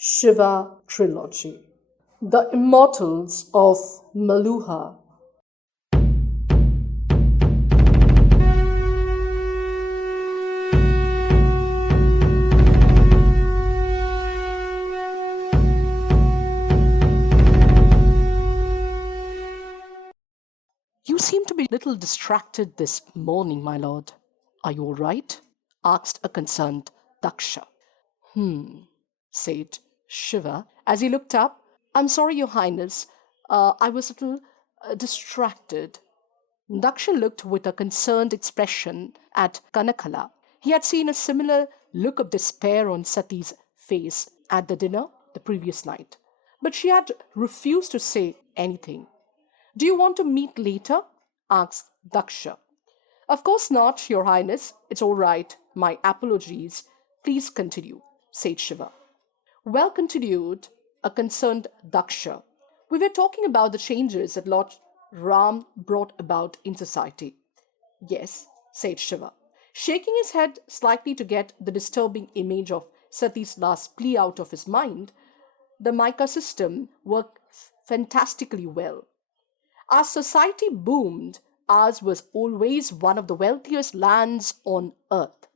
Shiva Trilogy. The Immortals of Meluha. You seem to be a little distracted this morning, my lord. Are you all right? Asked a concerned Daksha. Hmm, said Shiva as he looked up. I'm sorry, Your Highness. I was a little distracted. Daksha looked with a concerned expression at Kanakala. He had seen a similar look of despair on Sati's face at the dinner the previous night, but she had refused to say anything. Do you want to meet later? Asked Daksha. Of course not, Your Highness. It's all right. My apologies. Please continue, said Shiva. Well continued, a concerned Daksha. We were talking about the changes that Lord Ram brought about in society. Yes, said Shiva, shaking his head slightly to get the disturbing image of Sati's last plea out of his mind. The Mica system worked fantastically well. Our society boomed. Ours was always one of the wealthiest lands on earth.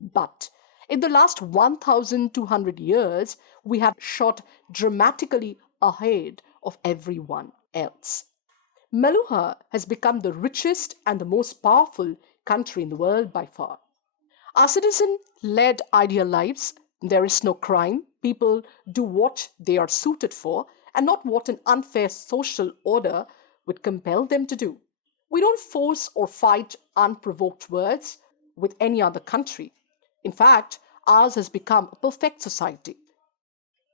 But in the last 1,200 years, we have shot dramatically ahead of everyone else. Meluha has become the richest and the most powerful country in the world by far. Our citizen led ideal lives. There is no crime. People do what they are suited for and not what an unfair social order would compel them to do. We don't force or fight unprovoked words with any other country. In fact, ours has become a perfect society.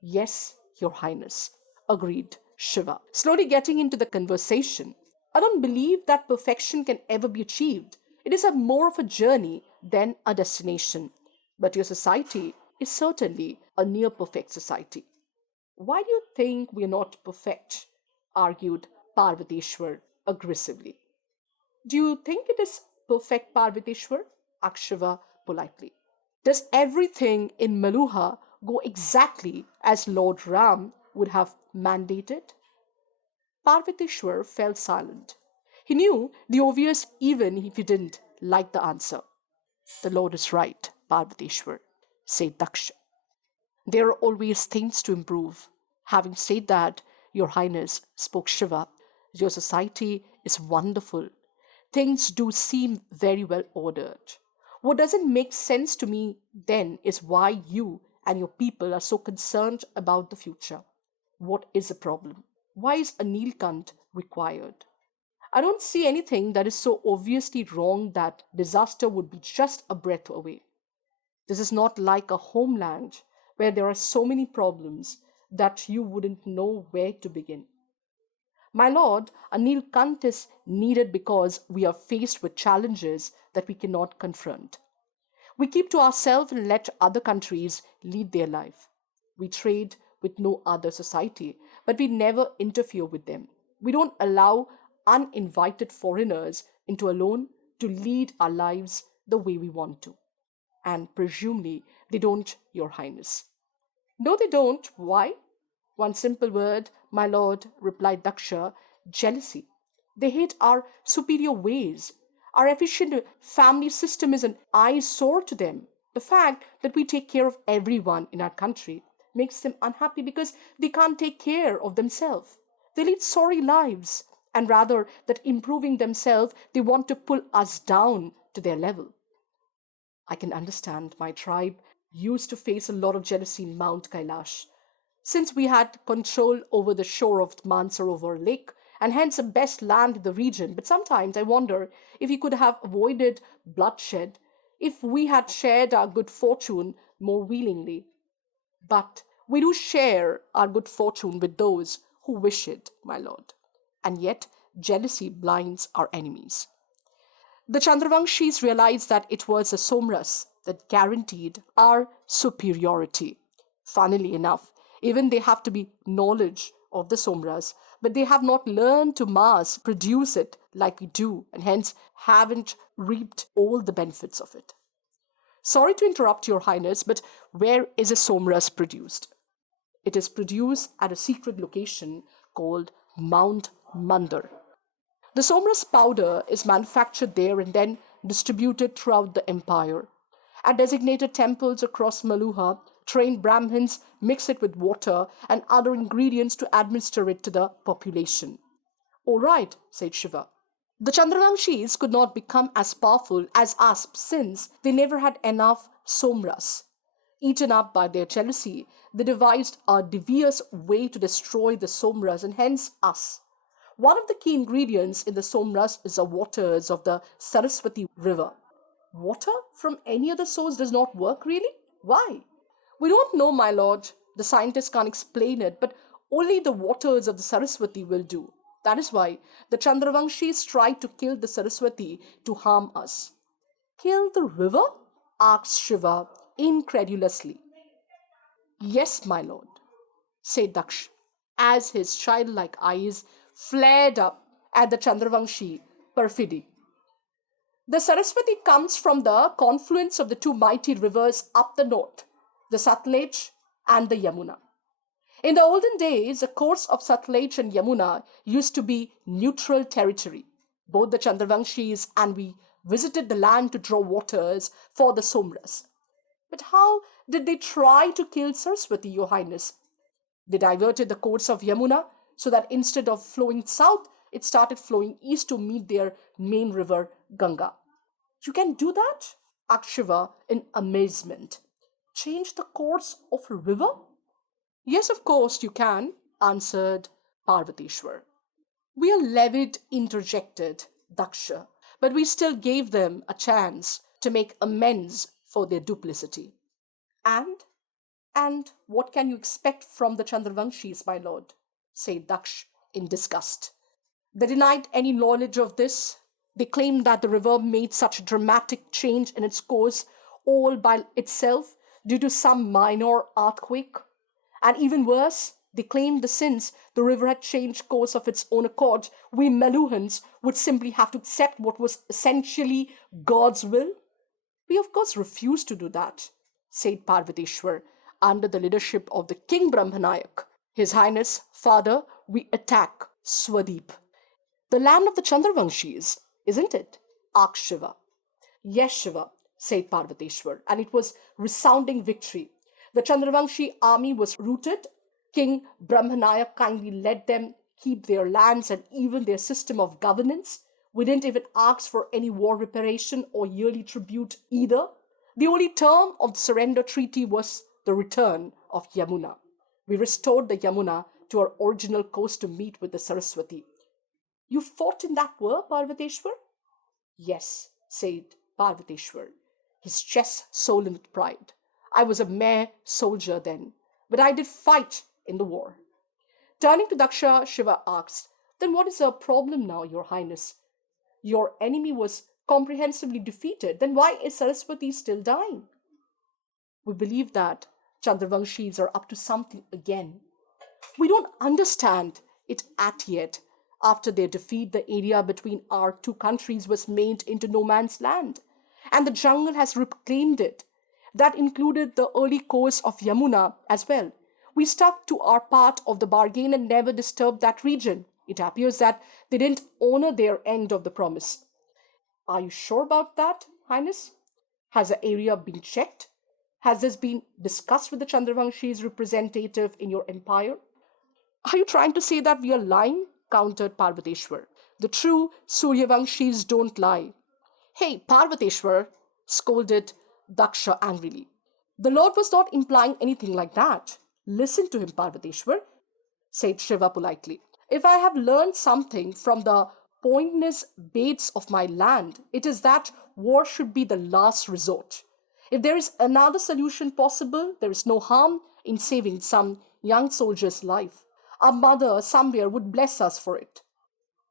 Yes, Your Highness, agreed Shiva, slowly getting into the conversation. I don't believe that perfection can ever be achieved. It is more of a journey than a destination. But your society is certainly a near perfect society. Why do you think we are not perfect? Argued Parvateshwar aggressively. Do you think it is perfect, Parvateshwar? Asked Shiva politely. Does everything in Meluha go exactly as Lord Ram would have mandated? Parvateshwar fell silent. He knew the obvious even if he didn't like the answer. The Lord is right, Parvateshwar, said Daksha. There are always things to improve. Having said that, Your Highness, spoke Shiva, your society is wonderful. Things do seem very well ordered. What doesn't make sense to me then is why you and your people are so concerned about the future. What is the problem? Why is a Neelkanth required? I don't see anything that is so obviously wrong that disaster would be just a breath away. This is not like a homeland where there are so many problems that you wouldn't know where to begin. My lord, a Neelkanth is needed because we are faced with challenges that we cannot confront. We keep to ourselves and let other countries lead their life. We trade with no other society, but we never interfere with them. We don't allow uninvited foreigners into alone to lead our lives the way we want to. And presumably they don't, Your Highness. No, they don't. Why? One simple word, my lord, replied Daksha, jealousy. They hate our superior ways. Our efficient family system is an eyesore to them. The fact that we take care of everyone in our country makes them unhappy because they can't take care of themselves. They lead sorry lives, and rather than improving themselves, they want to pull us down to their level. I can understand my tribe used to face a lot of jealousy in Mount Kailash. Since we had control over the shore of Mansarovar Lake and hence the best land in the region, but sometimes I wonder if we could have avoided bloodshed if we had shared our good fortune more willingly. But we do share our good fortune with those who wish it, my lord. And yet jealousy blinds our enemies. The Chandravanshis realized that it was the Somras that guaranteed our superiority. Funnily enough, even they have to be knowledge of the Somras, but they have not learned to mass produce it like we do, and hence haven't reaped all the benefits of it. Sorry to interrupt, Your Highness, but where is a Somras produced? It is produced at a secret location called Mount Mandar. The Somras powder is manufactured there and then distributed throughout the empire. At designated temples across Meluha, trained Brahmins mix it with water and other ingredients to administer it to the population. All right, said Shiva. The Chandravanshis could not become as powerful as us since they never had enough Somras. Eaten up by their jealousy, they devised a devious way to destroy the Somras and hence us. One of the key ingredients in the Somras is the waters of the Saraswati river. Water from any other source does not work, really? Why? We don't know, my lord. The scientists can't explain it, but only the waters of the Saraswati will do. That is why the Chandravanshis tried to kill the Saraswati to harm us. Kill the river? Asked Shiva incredulously. Yes, my lord, said Daksh, as his childlike eyes flared up at the Chandravanshi perfidy. The Saraswati comes from the confluence of the two mighty rivers up the north, the Satluj and the Yamuna. In the olden days, the course of Satluj and Yamuna used to be neutral territory. Both the Chandravanshis and we visited the land to draw waters for the Somras. But how did they try to kill Saraswati, Your Highness? They diverted the course of Yamuna so that instead of flowing south, it started flowing east to meet their main river, Ganga. You can do that? Asked Shiva in amazement. Change the course of a river? Yes, of course you can, answered Parvateshwar. We are levied, interjected Daksha, but we still gave them a chance to make amends for their duplicity. And And what can you expect from the Chandravanshis, my lord? Said Daksh in disgust. They denied any knowledge of this. They claimed that the river made such a dramatic change in its course all by itself due to some minor earthquake. And even worse, they claimed that since the river had changed course of its own accord, we Meluhans would simply have to accept what was essentially God's will. We of course refused to do that, said Parvateshwar, under the leadership of the King Brahmanayak. His Highness, Father, we attack Swadeep. The land of the Chandravanshis, isn't it? Asked Shiva. Yes, Shiva, said Parvateshwar, and it was resounding victory. The Chandravanshi army was routed. King Brahmanayak kindly let them keep their lands and even their system of governance. We didn't even ask for any war reparation or yearly tribute either. The only term of the surrender treaty was the return of Yamuna. We restored the Yamuna to our original course to meet with the Saraswati. You fought in that war, Parvateshwar? Yes, said Parvateshwar, his chest swollen with pride. I was a mere soldier then, but I did fight in the war. Turning to Daksha, Shiva asked, Then what is the problem now, Your Highness? Your enemy was comprehensively defeated. Then why is Saraswati still dying? We believe that Chandravanshis are up to something again. We don't understand it at yet. After their defeat, the area between our two countries was made into no man's land, and the jungle has reclaimed it. That included the early course of Yamuna as well. We stuck to our part of the bargain and never disturbed that region. It appears that they didn't honor their end of the promise. Are you sure about that, Highness? Has the area been checked? Has this been discussed with the Chandravanshi's representative in your empire? Are you trying to say that we are lying? Countered Parvateshwar. The true Suryavanshis don't lie. Hey, Parvateshwar, scolded Daksha angrily. The Lord was not implying anything like that. Listen to him, Parvateshwar, said Shiva politely. If I have learned something from the poisonous baits of my land, it is that war should be the last resort. If there is another solution possible, there is no harm in saving some young soldier's life. Our mother somewhere would bless us for it.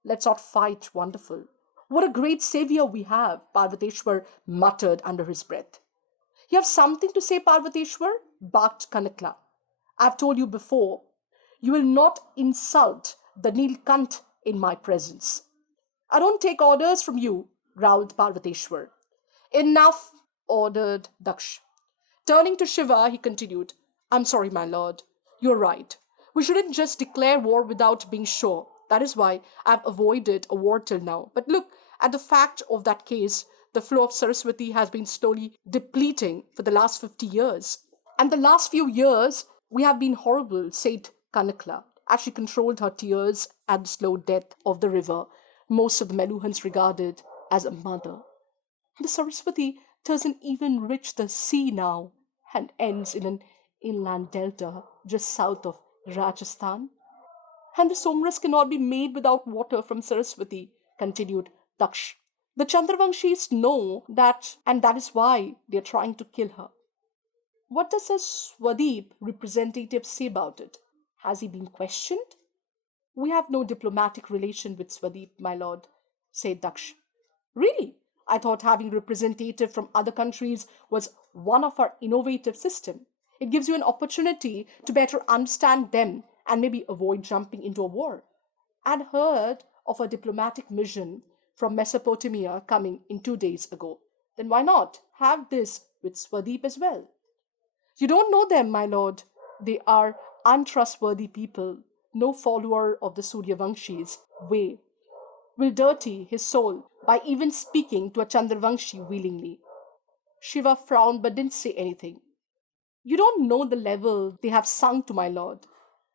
Let's not fight, wonderful. What a great saviour we have, Parvateshwar muttered under his breath. You have something to say, Parvateshwar? Barked Kanakla. I've told you before, you will not insult the Neelkanth in my presence. I don't take orders from you, growled Parvateshwar. Enough, ordered Daksh. Turning to Shiva, he continued, I'm sorry, my lord. You're right. We shouldn't just declare war without being sure. That is why I've avoided a war till now. But look at the fact of that case. The flow of Saraswati has been slowly depleting for the last 50 years. And the last few years, we have been horrible, said Kanakla, as she controlled her tears at the slow death of the river most of the Meluhans regarded as a mother. The Saraswati doesn't even reach the sea now and ends in an inland delta just south of Rajasthan. And the Somras cannot be made without water from Saraswati, continued Daksh. The Chandravanshis know that, and that is why they are trying to kill her. What does a Swadeep representative say about it? Has he been questioned? We have no diplomatic relation with Swadeep, my lord, said Daksh. Really? I thought having representative from other countries was one of our innovative system. It gives you an opportunity to better understand them and maybe avoid jumping into a war. I'd heard of a diplomatic mission from Mesopotamia coming in 2 days ago. Then why not have this with Swadeep as well? You don't know them, my lord. They are untrustworthy people. No follower of the Suryavanshis' way will dirty his soul by even speaking to a Chandravanshi willingly. Shiva frowned but didn't say anything. You don't know the level they have sunk to, my lord.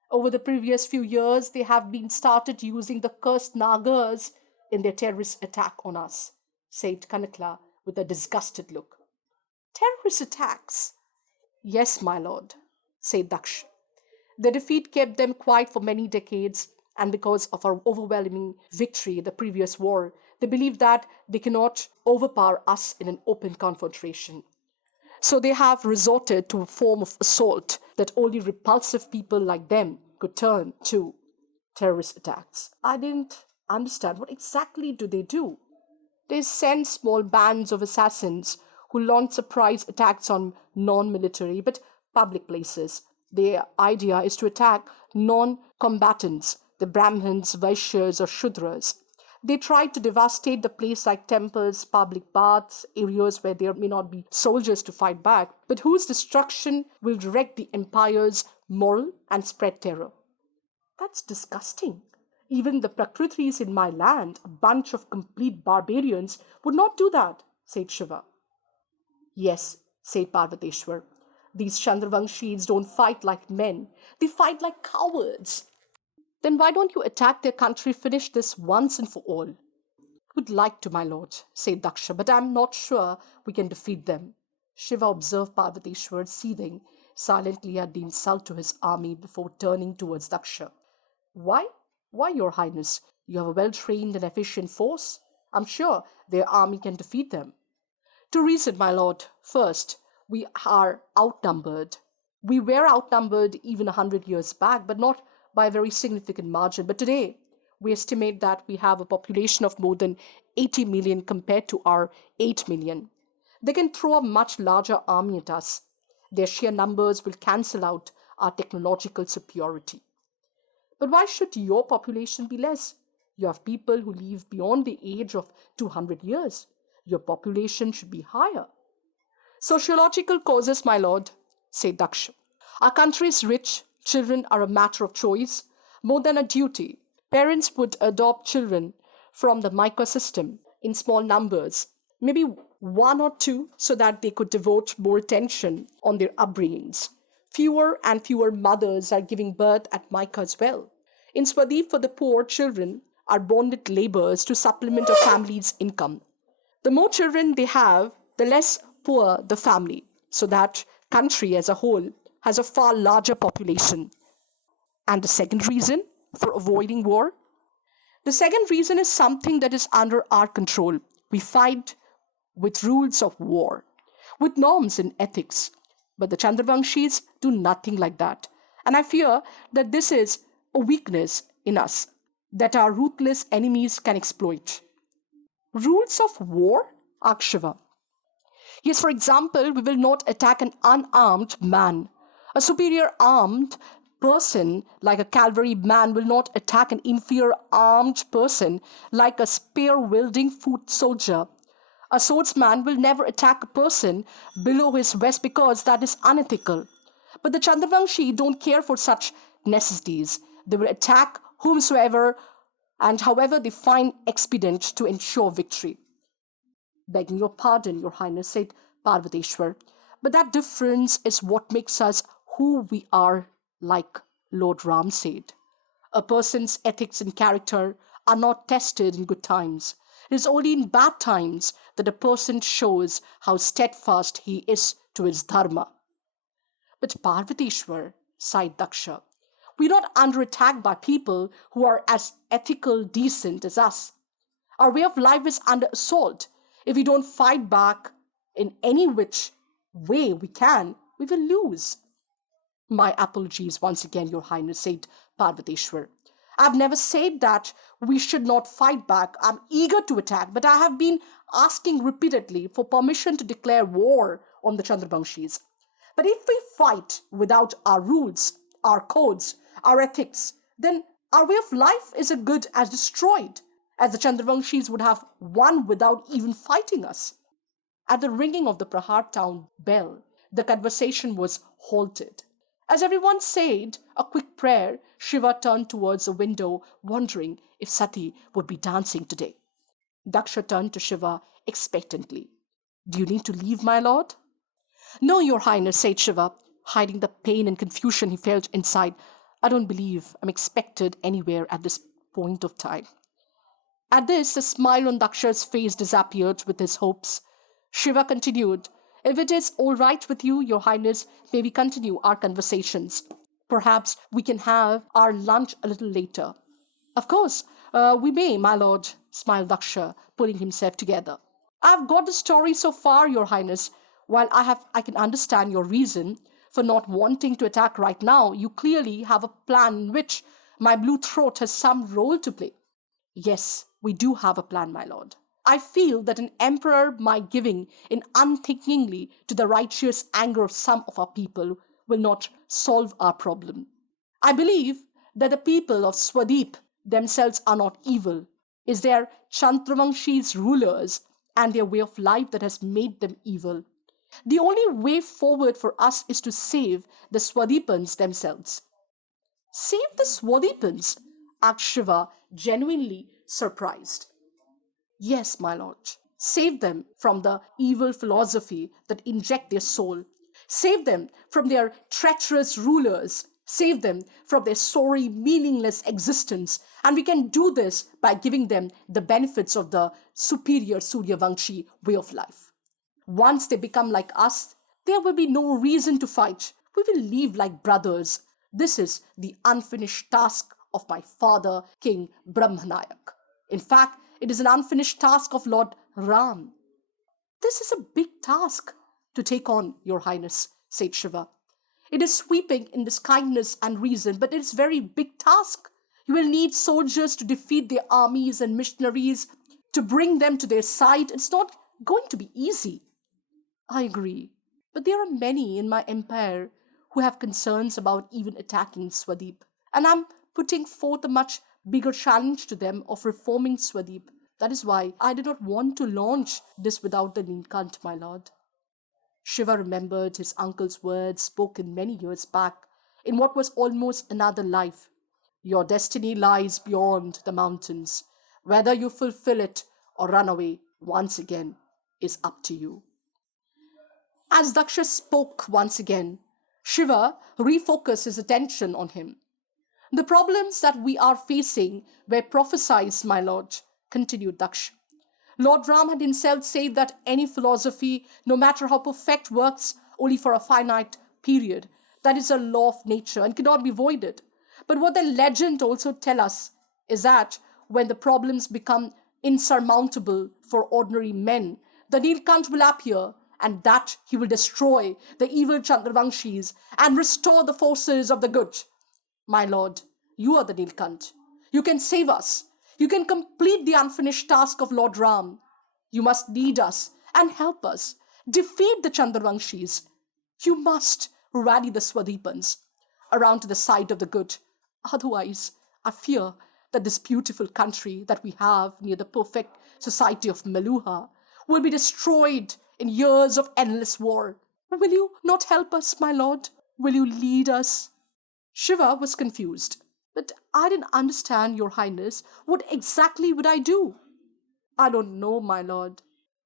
Over the previous few years, they have been started using the cursed Nagas in their terrorist attack on us, said Kanakla with a disgusted look. Terrorist attacks? Yes, my lord, said Daksh. The defeat kept them quiet for many decades, and because of our overwhelming victory in the previous war, they believe that they cannot overpower us in an open confrontation. So they have resorted to a form of assault that only repulsive people like them could turn to terrorist attacks. I didn't understand what exactly do they do? They send small bands of assassins who launch surprise attacks on non military but public places. Their idea is to attack non combatants, the Brahmins, Vaishyas, or Shudras. They try to devastate the place like temples, public baths, areas where there may not be soldiers to fight back, but whose destruction will direct the empire's moral and spread terror. That's disgusting. Even the Prakritis in my land, a bunch of complete barbarians, would not do that, said Shiva. Yes, said Parvateshwar. These Chandravanshis don't fight like men, they fight like cowards. Then why don't you attack their country, finish this once and for all? Would like to, my lord, said Daksha, but I'm not sure we can defeat them. Shiva observed Parvateshwar seething silently at the insult to his army before turning towards Daksha. Why? Why, your highness? You have a well-trained and efficient force. I'm sure their army can defeat them. To reason, my lord, first, we are outnumbered. We were outnumbered even 100 years back, but not by a very significant margin. But today, we estimate that we have a population of more than 80 million compared to our 8 million. They can throw a much larger army at us. Their sheer numbers will cancel out our technological superiority. But why should your population be less? You have people who live beyond the age of 200 years. Your population should be higher. Sociological causes, my lord, said Daksha. Our country is rich. Children are a matter of choice, more than a duty. Parents would adopt children from the Mica system in small numbers, maybe one or two, so that they could devote more attention on their upbringings. Fewer and fewer mothers are giving birth at Mica as well. In Swadeep, for the poor, children are bonded laborers to supplement a family's income. The more children they have, the less poor the family, so that country as a whole has a far larger population. And the second reason for avoiding war? The second reason is something that is under our control. We fight with rules of war, with norms and ethics. But the Chandravanshis do nothing like that. And I fear that this is a weakness in us that our ruthless enemies can exploit. Rules of war? Asked Shiva. Yes, for example, we will not attack an unarmed man. A superior armed person, like a cavalry man, will not attack an inferior armed person, like a spear wielding foot soldier. A swordsman will never attack a person below his waist because that is unethical. But the Chandravanshi don't care for such necessities. They will attack whomsoever and however they find expedient to ensure victory. Begging your pardon, Your Highness, said Parvateshwar, but that difference is what makes us who we are, like Lord Ram said. A person's ethics and character are not tested in good times. It is only in bad times that a person shows how steadfast he is to his dharma. But Parvateshwar, sighed Daksha, we're not under attack by people who are as ethical, decent as us. Our way of life is under assault. If we don't fight back in any which way we can, we will lose. My apologies once again, Your Highness, said Parvateshwar. I've never said that we should not fight back. I'm eager to attack, but I have been asking repeatedly for permission to declare war on the Chandravanshis. But if we fight without our rules, our codes, our ethics, then our way of life is as good as destroyed, as the Chandravanshis would have won without even fighting us. At the ringing of the Prahar town bell, the conversation was halted. As everyone said a quick prayer, Shiva turned towards a window, wondering if Sati would be dancing today. Daksha turned to Shiva expectantly. Do you need to leave, my lord? No, Your Highness, said Shiva, hiding the pain and confusion he felt inside. I don't believe I'm expected anywhere at this point of time. At this, the smile on Daksha's face disappeared with his hopes. Shiva continued, if it is all right with you, Your Highness, may we continue our conversations. Perhaps we can have our lunch a little later. Of course, we may, my lord, smiled Daksha, pulling himself together. I've got the story so far, Your Highness. While I can understand your reason for not wanting to attack right now, you clearly have a plan in which my blue throat has some role to play. Yes, we do have a plan, my lord. I feel that an emperor, my giving in unthinkingly to the righteous anger of some of our people, will not solve our problem. I believe that the people of Swadeep themselves are not evil. It's their Chandravanshis rulers and their way of life that has made them evil. The only way forward for us is to save the Swadeepans themselves. Save the Swadeepans? Asked Shiva, genuinely surprised. Yes, my lord. Save them from the evil philosophy that inject their soul. Save them from their treacherous rulers. Save them from their sorry, meaningless existence. And we can do this by giving them the benefits of the superior Suryavamshi way of life. Once they become like us, there will be no reason to fight. We will live like brothers. This is the unfinished task of my father, King Brahmanayak. In fact, it is an unfinished task of Lord Ram. This is a big task to take on, Your Highness, said Shiva. It is sweeping in this kindness and reason, but it is a very big task. You will need soldiers to defeat their armies and missionaries, to bring them to their side. It's not going to be easy. I agree, but there are many in my empire who have concerns about even attacking Swadeep, and I'm putting forth a much bigger challenge to them of reforming Swadeep. That is why I did not want to launch this without the Neelkanth, my lord. Shiva remembered his uncle's words spoken many years back in what was almost another life. Your destiny lies beyond the mountains. Whether you fulfill it or run away once again is up to you. As Daksha spoke once again, Shiva refocused his attention on him. The problems that we are facing were prophesied, my lord, continued Daksha. Lord Ram had himself said that any philosophy, no matter how perfect, works only for a finite period. That is a law of nature and cannot be voided. But what the legend also tells us is that when the problems become insurmountable for ordinary men, the Neelkanth will appear, and that he will destroy the evil Chandravanshis and restore the forces of the good. My lord, you are the Neelkanth. You can save us. You can complete the unfinished task of Lord Ram. You must lead us and help us defeat the Chandravanshis. You must rally the Swadeepans around to the side of the good. Otherwise, I fear that this beautiful country that we have near the perfect society of Meluha will be destroyed in years of endless war. Will you not help us, my lord? Will you lead us? Shiva was confused. But I didn't understand, Your Highness. What exactly would I do? I don't know, my lord.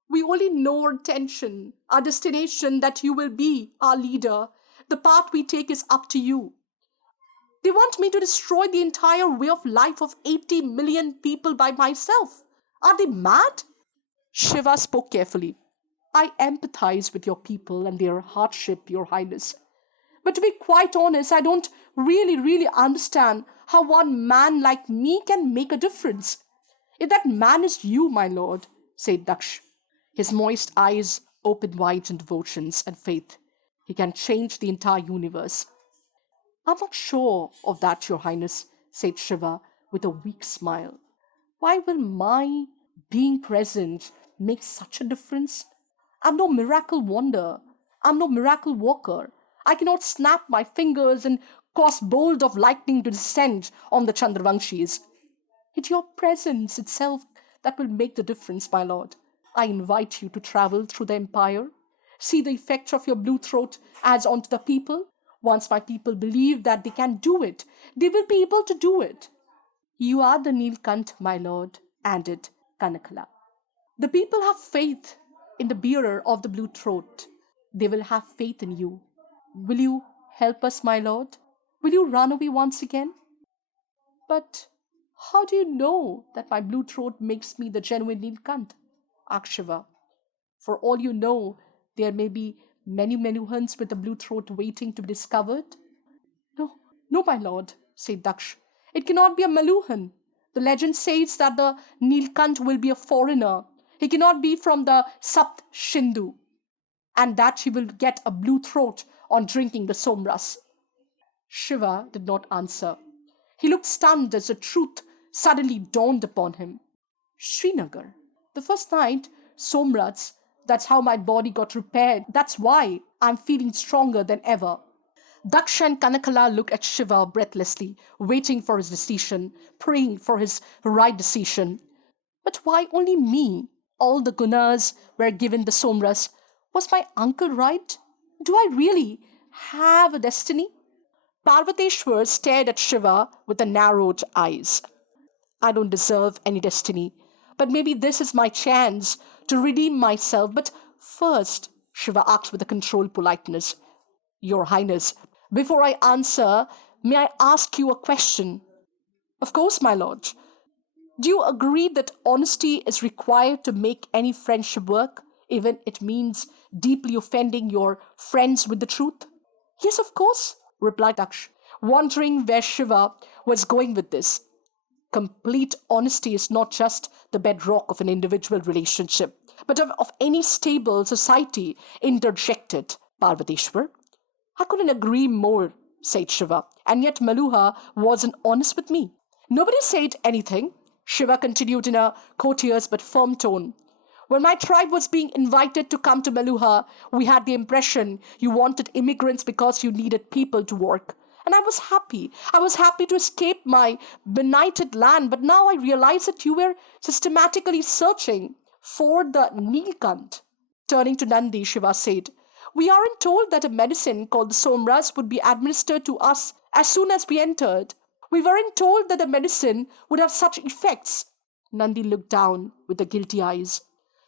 We only know our intention, our destination, that you will be our leader. The path we take is up to you. They want me to destroy the entire way of life of 80 million people by myself. Are they mad? Shiva spoke carefully. I empathize with your people and their hardship, Your Highness. But to be quite honest, I don't really understand how one man like me can make a difference. If that man is you, my lord, said Daksh, his moist eyes open wide in devotions and faith, he can change the entire universe. I'm not sure of that, Your Highness, said Shiva with a weak smile. Why will my being present make such a difference? I'm no miracle wonder. I'm no miracle worker. I cannot snap my fingers and cause bolt of lightning to descend on the Chandravanshis. It's your presence itself that will make the difference, my lord. I invite you to travel through the empire, see the effect of your blue throat as onto the people. Once my people believe that they can do it, they will be able to do it. You are the Neelkanth, my lord, added Kanakala. The people have faith in the bearer of the blue throat. They will have faith in you. Will you help us, my lord? Will you run away once again? But how do you know that my blue throat makes me the genuine Neelkanth? Asked Shiva. For all you know, there may be many Meluhans with a blue throat waiting to be discovered. No, no, my lord, said Daksh. It cannot be a Meluhan. The legend says that the Neelkanth will be a foreigner. He cannot be from the Sapt Shindu, and that he will get a blue throat on drinking the somras. Shiva did not answer. He looked stunned as the truth suddenly dawned upon him. Srinagar. The first night, somrats, that's how my body got repaired. That's why I'm feeling stronger than ever. Daksha and Kanakala looked at Shiva breathlessly, waiting for his decision, praying for his right decision. But why only me? All the Gunas were given the Somras. Was my uncle right? Do I really have a destiny? Parvateshwar stared at Shiva with the narrowed eyes. I don't deserve any destiny, but maybe this is my chance to redeem myself. But first, Shiva asked with a controlled politeness, Your Highness, before I answer, may I ask you a question? Of course, my lord. Do you agree that honesty is required to make any friendship work, even it means deeply offending your friends with the truth? Yes, of course, replied Daksh, wondering where Shiva was going with this. Complete honesty is not just the bedrock of an individual relationship, but of any stable society, interjected Parvateshwar. I couldn't agree more, said Shiva, and yet Meluha wasn't honest with me. Nobody said anything, Shiva continued in a courteous but firm tone. When my tribe was being invited to come to Meluha, we had the impression you wanted immigrants because you needed people to work. And I was happy. I was happy to escape my benighted land, but now I realize that you were systematically searching for the Neelkanth. Turning to Nandi, Shiva said, We aren't told that a medicine called the Somras would be administered to us as soon as we entered. We weren't told that the medicine would have such effects. Nandi looked down with the guilty eyes.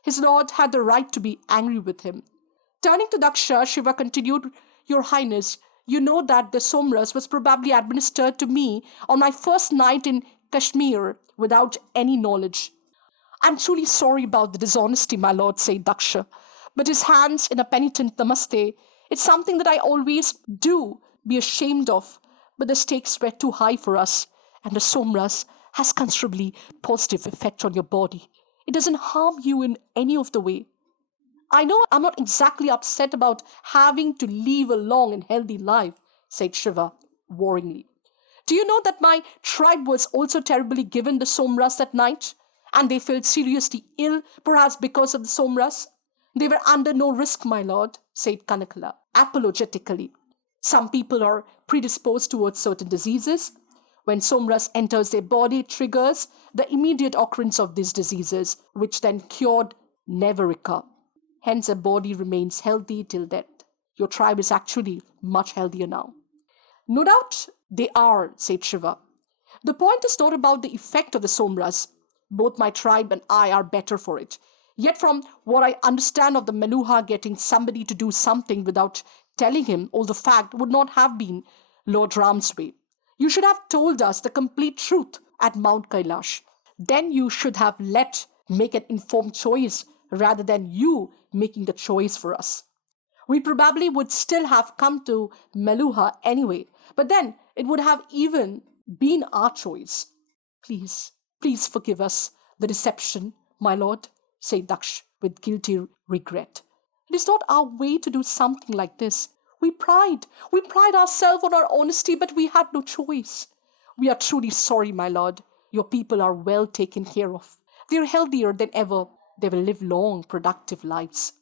His lord had the right to be angry with him. Turning to Daksha, Shiva continued, Your Highness, you know that the Somras was probably administered to me on my first night in Kashmir without any knowledge. I'm truly sorry about the dishonesty, my lord, said Daksha, but his hands in a penitent namaste. It's something that I always do be ashamed of, but the stakes were too high for us, and the Somras has considerably positive effect on your body. It doesn't harm you in any of the way. I know I'm not exactly upset about having to live a long and healthy life, said Shiva, warningly. Do you know that my tribe was also terribly given the Somras that night? And they felt seriously ill, perhaps because of the Somras? They were under no risk, my lord, said Kanakala, apologetically. Some people are predisposed towards certain diseases. When Somras enters their body, it triggers the immediate occurrence of these diseases, which then cured never recur. Hence, a body remains healthy till death. Your tribe is actually much healthier now. No doubt they are, said Shiva. The point is not about the effect of the Somras. Both my tribe and I are better for it. Yet, from what I understand of the Meluha, getting somebody to do something without telling him all the fact would not have been Lord Ram's way. You should have told us the complete truth at Mount Kailash. Then you should have let make an informed choice rather than you making the choice for us. We probably would still have come to Meluha anyway, but then it would have even been our choice. Please, please forgive us the deception, my lord, said Daksh with guilty regret. It is not our way to do something like this. We pride ourselves on our honesty, but we had no choice. We are truly sorry, my lord. Your people are well taken care of. They are healthier than ever. They will live long, productive lives.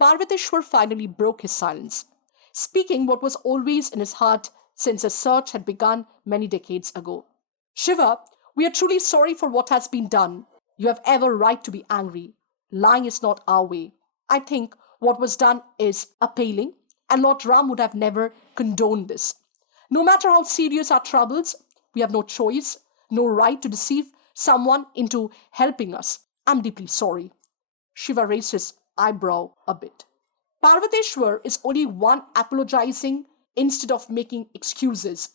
Parvateshwar finally broke his silence, speaking what was always in his heart since the search had begun many decades ago. Shiva, we are truly sorry for what has been done. You have every right to be angry. Lying is not our way. I think what was done is appalling, and Lord Ram would have never condoned this. No matter how serious our troubles, we have no choice, no right to deceive someone into helping us. I'm deeply sorry. Shiva raised his eyebrow a bit. Parvateshwar is only one apologizing instead of making excuses.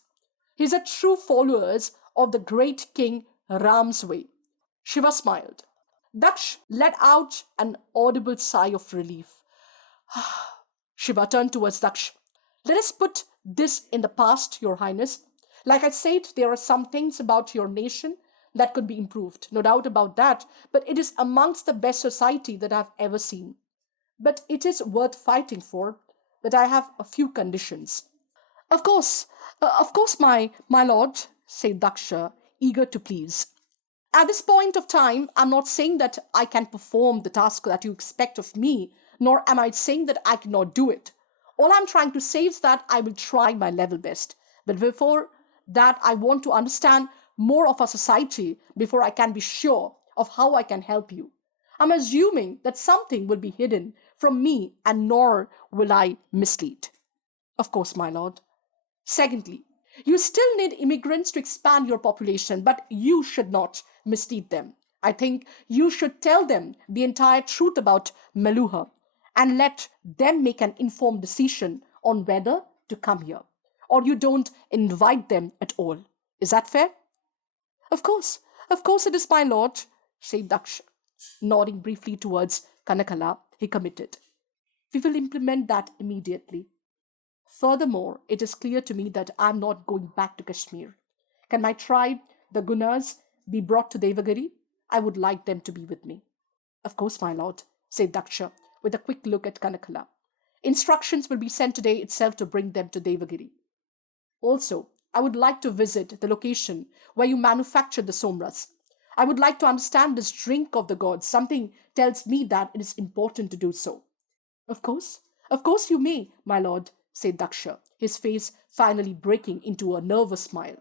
He is a true follower of the great king Ram's way. Shiva smiled. Daksh let out an audible sigh of relief. Shiva turned towards Daksh. Let us put this in the past, Your Highness. Like I said, there are some things about your nation that could be improved. No doubt about that, but it is amongst the best society that I've ever seen. But it is worth fighting for. But I have a few conditions. Of course, my lord, said Daksha, eager to please. At this point of time, I'm not saying that I can perform the task that you expect of me, nor am I saying that I cannot do it. All I'm trying to say is that I will try my level best. But before that, I want to understand more of our society before I can be sure of how I can help you. I'm assuming that something will be hidden from me and nor will I mislead. Of course, my lord. Secondly, you still need immigrants to expand your population, but you should not mislead them. I think you should tell them the entire truth about Meluha and let them make an informed decision on whether to come here. Or you don't invite them at all. Is that fair? Of course it is, my lord, said Daksha. Nodding briefly towards Kanakala, he committed. We will implement that immediately. Furthermore, it is clear to me that I am not going back to Kashmir. Can my tribe, the Gunas, be brought to Devagiri? I would like them to be with me. Of course, my lord, said Daksha, with a quick look at Kanakala. Instructions will be sent today itself to bring them to Devagiri. Also, I would like to visit the location where you manufactured the somras. I would like to understand this drink of the gods. Something tells me that it is important to do so. Of course you may, my lord, said Daksha, his face finally breaking into a nervous smile.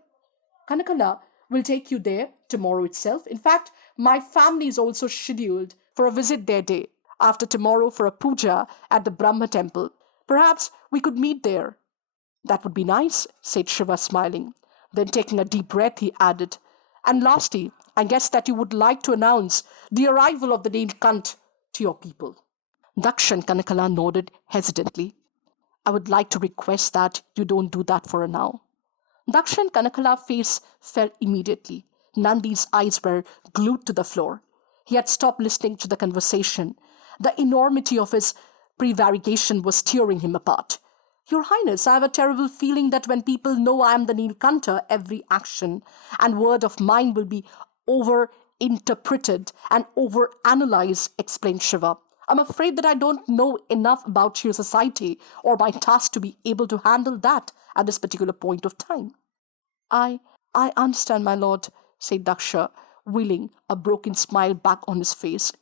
Kanakala will take you there tomorrow itself. In fact, my family is also scheduled for a visit there day after tomorrow for a puja at the Brahma temple. Perhaps we could meet there. That would be nice, said Shiva, smiling. Then, taking a deep breath, he added, and lastly, I guess that you would like to announce the arrival of the Neelkanth to your people. Daksh and Kanakala nodded hesitantly. I would like to request that you don't do that for now. Daksh and Kanakala's face fell immediately. Nandi's eyes were glued to the floor. He had stopped listening to the conversation. The enormity of his prevarication was tearing him apart. Your Highness, I have a terrible feeling that when people know I am the Neelkantha, every action and word of mine will be over-interpreted and over-analyzed, explained Shiva. I'm afraid that I don't know enough about your society or my task to be able to handle that at this particular point of time. I I understand, my lord, said Daksha, wheeling a broken smile back on his face.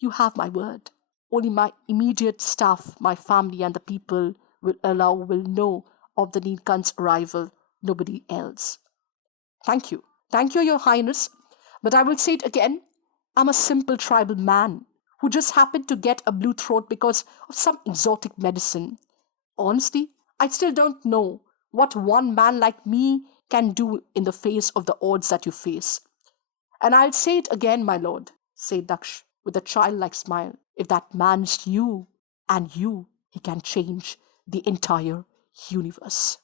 You have my word. Only my immediate staff, my family, and the people will know of the Neelkanth's arrival. Nobody else. Thank you. Thank you, Your Highness. But I will say it again. I'm a simple tribal man who just happened to get a blue throat because of some exotic medicine. Honestly, I still don't know what one man like me can do in the face of the odds that you face. And I'll say it again, my lord, said Daksh with a childlike smile. If that man's you, and you, he can change the entire universe.